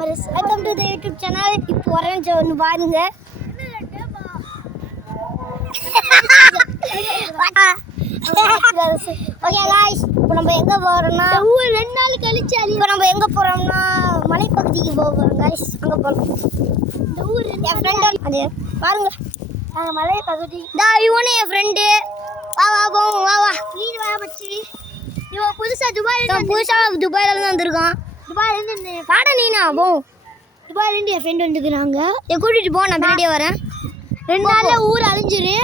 Viewers, welcome to the YouTube channel. இப்போ வரேன்னு ஒன்று பாருங்க. ஓகே गाइस, இப்போ நம்ம எங்க போறோம்னா ஊர் 2 நாள் கழிச்சு இப்போ நம்ம எங்க போறோம்னா மலைப்பகுதிக்கு போறோம் गाइस. அங்க போறோம். இந்த ஊர் என் ஃப்ரெண்ட் அது பாருங்க. நாங்க மலைப்பகுதி இவனே என் ஃப்ரெண்ட். வா வா போவோம். வா வா நீ வா மச்சி. இவன் புதுசா துபாயில இருந்து வந்திருக்கான். துபாயில இருந்து வாடா நீனா போ. துபாயில இருந்து என் ஃப்ரெண்ட் வந்துக்கிறாங்க. கூட்டிட்டு போ, நான் பின்னாடியே வரேன். 2 நாள்ல ஊர் அழிஞ்சிரு.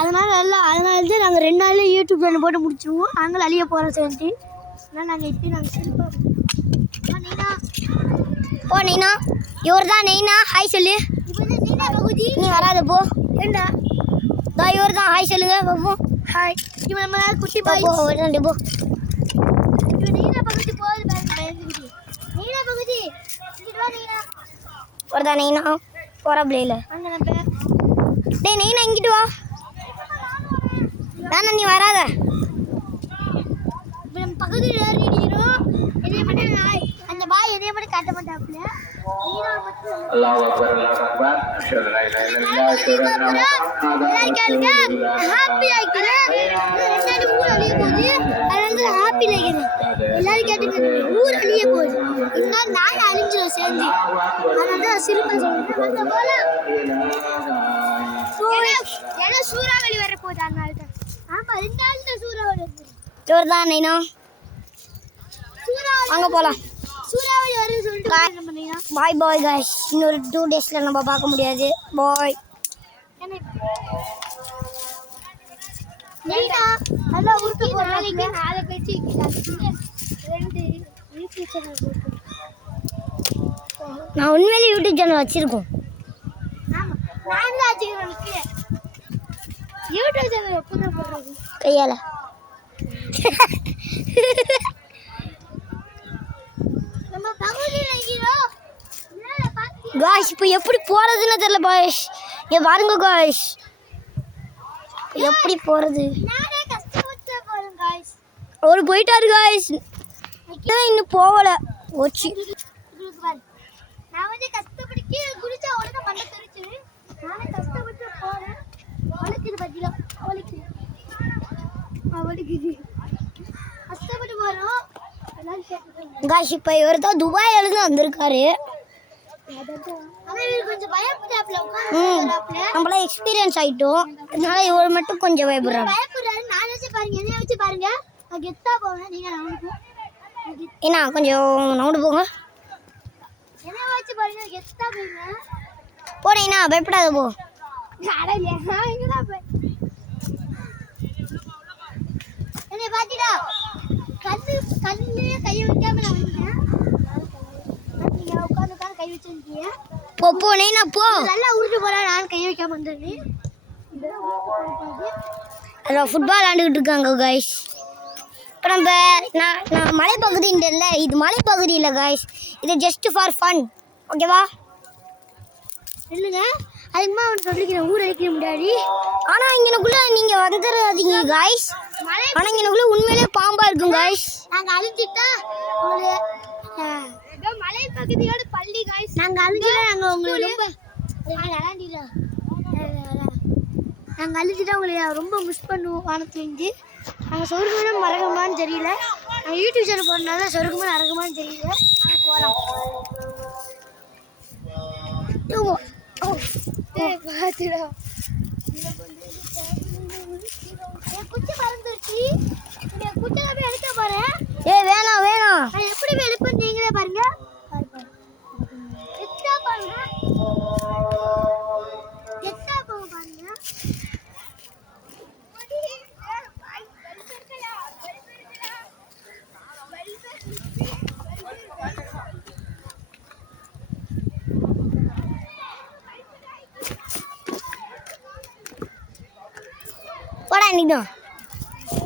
அதனால தான் நாங்கள் 2 நாள்ல யூடியூப் சேனல் போட்டு முடிச்சிருவோம். நாங்கள் அழிய போகிறோம் சேர்ந்து. அதனால் நாங்கள் இப்படி நாங்கள் சிரிப்போம். நீனா ஓ நீனா, இவர் தான் நெய்னா. ஹாய் சொல்லு. இப்போ நீனா பகுதி நீ வராத போ. ஏண்டா இவர் தான். ஹாய் சொல்லுங்க பாப்போம். ஹாய். இவன் நம்ம குட்டி பாய் போ. ரெண்டு போ. இவன் நீனா பகுதி போகுது பாருங்க. நீனா பகுதி இங்கிட்டு வா. நீனா வரதா. நெய்னா போகிற பிள்ளைல அங்கே நம்ம டேய் நெய்னா இங்கிட்டு வா. வேணா நீ வராத. இப்போ நம்ம பக்கத்தில் ஏறிடுறோம். என்னைய மட்டும் அந்த பாய் என்னைய மட்டும் காட்ட மாட்டாப்புல. அல்லாஹ் அக்பர் அல்லாஹ் அக்பர் அஷ்ஹது அல்லா இலாஹா இல்லல்லாஹ் அஷ்ஹது அன்ன முஹம்மதன் ஹாப்பி ஆயிக்கிறேன். ரெண்டாவது ஊர் அழிய போகுது. அதனால ஹாப்பி ஆயிக்கிறேன். எல்லாரும் கேட்டுங்க, ஊர் அழிய போகுது. இன்னும் நாய் அழிஞ்சிடும் சேர்ந்து. அதனால சிரிப்பா சொல்லுங்க. ஏன்னா சூறாவளி வர போகுது. அதனால தான். ஆமா 2 நாள் தான் சூறாவளி வருது. இவர் தான் நைனா. சூறாவளி அங்கே போகலாம். சூறாவளி வருது சொல்லிட்டு பாய் பாய் गाइस. இன்னொரு 2 டேஸ்ல நம்ம பார்க்க முடியாது. பாய். நைனா நல்லா ஊருக்கு போறோம். நாளை கழிச்சு 2 யூடியூப் சேனல் போட்டு நான் உண்மையிலே யூடியூப் சேனல் வச்சிருக்கோம். ஆமா நான் தான் வச்சிருக்கேன். யூடியூப் சேனல் எப்போ போடுறது கையால. நம்ம பகுதியில் இருக்கிறோம் गाइस. இப்போ எப்படி போறதுன்னு தெரியல गाइस. இங்க பாருங்க गाइस, எப்படி போறது. நானே கஷ்டப்பட்டு போறேன் गाइस. அவர் போயிட்டாரு गाइस. இன்னும் போகல. ஓச்சி நான் வந்து கஷ்டப்பட்டு கீழே குடிச்சா உடனே மண்ணை தெரிச்சு. நானே கஷ்டப்பட்டு போறேன். வலிக்குது பத்தியா. வலிக்குது கஷ்டப்பட்டு போறோம் गाइस. இப்போ இவர் தான் துபாயில இருந்து வந்திருக்காரு. கொஞ்சம் பயப்படாப்ல நம்மளாம் எக்ஸ்பீரியன்ஸ் ஆயிட்டோம். அதனால இவர் மட்டும் கொஞ்சம் பயப்படுறாரு. நான் வச்சு பாருங்க, என்ன வச்சு பாருங்க. நான் கெத்தா போவேன். நீங்க என்ன கொஞ்சம் நவுண்டு போங்க. என்ன வச்சு பாருங்க, கெத்தா போங்க. போனீங்கன்னா பயப்படாத போ. என்ன பாத்தீங்களா, கண்ணு கையை வைக்காம நான் வந்தேன். உட்காந்து கை வச்சிருக்கீங்க. போ போ நைனா போ. நல்லா உருட்டு போறா. நான் கை வைக்காம வந்தேன். அதில் ஃபுட்பால் விளாண்டுக்கிட்டு இருக்காங்க गाइस. இப்போ நம்ம நான் மலைப்பகுதின்றல, இது மலைப்பகுதி இல்லை गाइस. இது ஜஸ்ட் ஃபார் ஃபன். ஓகேவா இல்லைங்க. அதுக்குமா அவன் சொல்லிக்கிறேன் ஊர் அழிக்க முடியாது. ஆனால் இங்கனுக்குள்ளே நீங்கள் வந்துடாதீங்க गाइस. ஆனால் இங்கனுக்குள்ளே உண்மையிலே பாம்பாக இருக்கும் गाइस. நாங்கள் அழிச்சிட்டா மலைப்பகுதியோட பள்ளி गाइस. நாங்கள் அழிச்சிட்டா நாங்கள் உங்களுக்கு நாங்கள் அழிச்சிட்டா உங்களை ரொம்ப மிஸ் பண்ணுவோம். வானத்துலேருந்து நாங்கள் சொருக்குமே மறக்கமான்னு தெரியல. நாங்கள் யூடியூப் சேனல் போடுறதுனால சொருக்குமே மறக்கமான்னு தெரியல. நாங்கள் போகலாம். பார்த்துடா குச்சி பறந்துருச்சு. குச்சை போய் எடுக்க போகிறேன். வேணாம் வேணாம். எப்படி போய் எடுப்பேன்னு நீங்களே பாருங்க. எத்தா பாருங்க, எத்தா போக பாருங்க. போடா இன்னைக்கு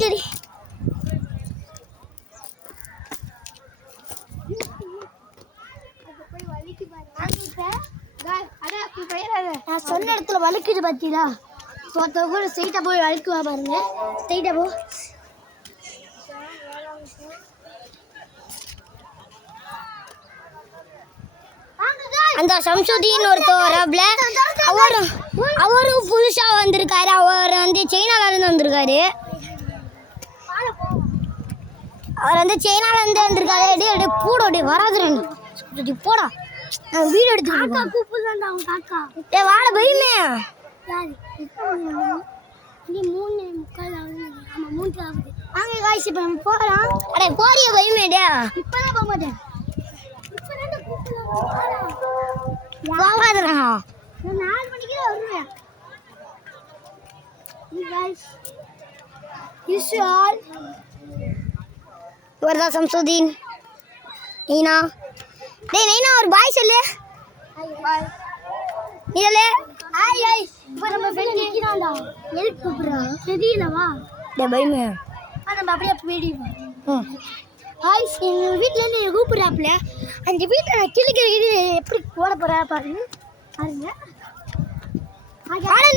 சரி. நான் சொன்ன இடத்துல வலிக்குது பார்த்தீங்களா. கூட ஸ்ட்ரைட்டாக போய் வலிக்குவா பாருங்க. ஸ்ட்ரைட்டாக போ. அந்த சம்சுதீன் ஒருத்தர் வராப்ல அவரும் புதுசாக வந்திருக்காரு. அவர் வந்து சைனாலேருந்து வந்திருக்காரு. வந்திருக்காரு. அப்படியே போட அப்படியே வராது போடா. நான் வீடு எடுத்துக்கிட்டு வாழ பயமே வாங்க காய்ச்சி இப்போ நம்ம போகலாம். அடே போறிய பயமேடா இப்போதான் போக மாட்டேன் போகாதடா. நான் 4 மணிக்கு வருவேன். இவர்தான் சம்சுதீன். நீனா டேய் நைனா ஒரு பாய் சொல்லு. நீலே இப்போ நம்ம ஃப்ரெண்ட் நிற்கிறான்டா. எதுக்கு கூப்பிட்றா தெரியலவா? டே பயமே நம்ம அப்படியே போயிடுவோம். ஹாய் எங்கள் வீட்டிலேருந்து கூப்பிட்றாப்புல. அந்த வீட்டில் நான் கிளிக்கிறது எப்படி போட போகிறா பாருங்க பாருங்க.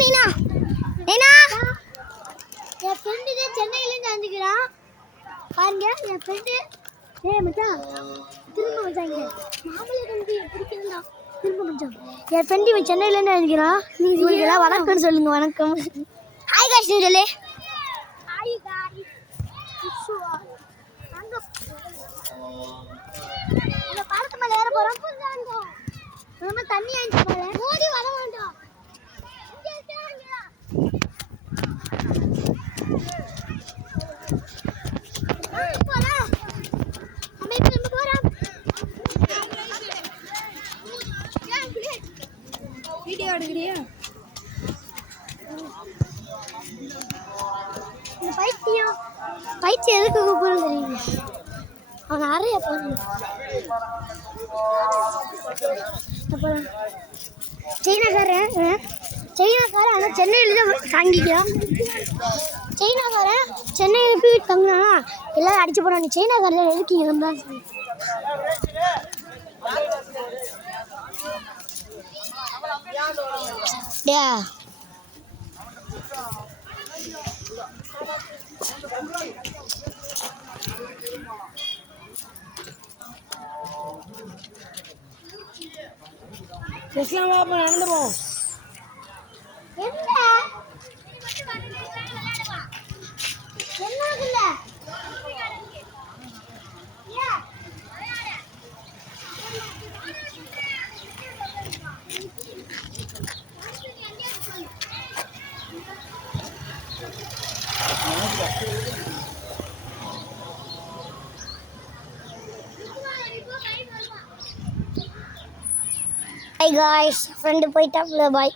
நீனா நீனா என் ஃப்ரெண்டு சென்னையிலேருந்து வந்துக்கிறான் பாருங்க. என் ஃப்ரெண்டு மச்சான் திரும்ப வச்சாங்க மாமலை கம்பி பிடிக்கிறா திரும்ப மச்சான். என் ஃப்ரெண்டு இவன் சென்னையிலேருந்து வந்துக்கிறான். நீங்களா வணக்கம் சொல்லுங்க. வணக்கம் ஹாய் காஷ்னு சொல்லு. ஹாய் காய் அந்த பாலத்து மேலே ஏற போகிறோம். நம்ம தண்ணி ஆயிடுச்சு மேலே மோதி வர வேண்டாம். வீடியோ எடுக்கிறியா? பைத்தியம் எதுக்கு கூப்பிடுறது தெரியுங்க. அவன் நிறைய போகணும். அப்புறம் சைனாக்காரன் ஆனால் சென்னையில் தான் தங்கிக்கிறான். சைனாக்காரன் சென்னையில் போய் தங்கினா எல்லாரும் அடிச்சு போனாங்க. சைனாக்காரன் எதுக்கு இங்கே வந்தான்னு சொல்லி நடந்து போவோம். Hi guys, friend போயிட்டாப்ல. பாய்.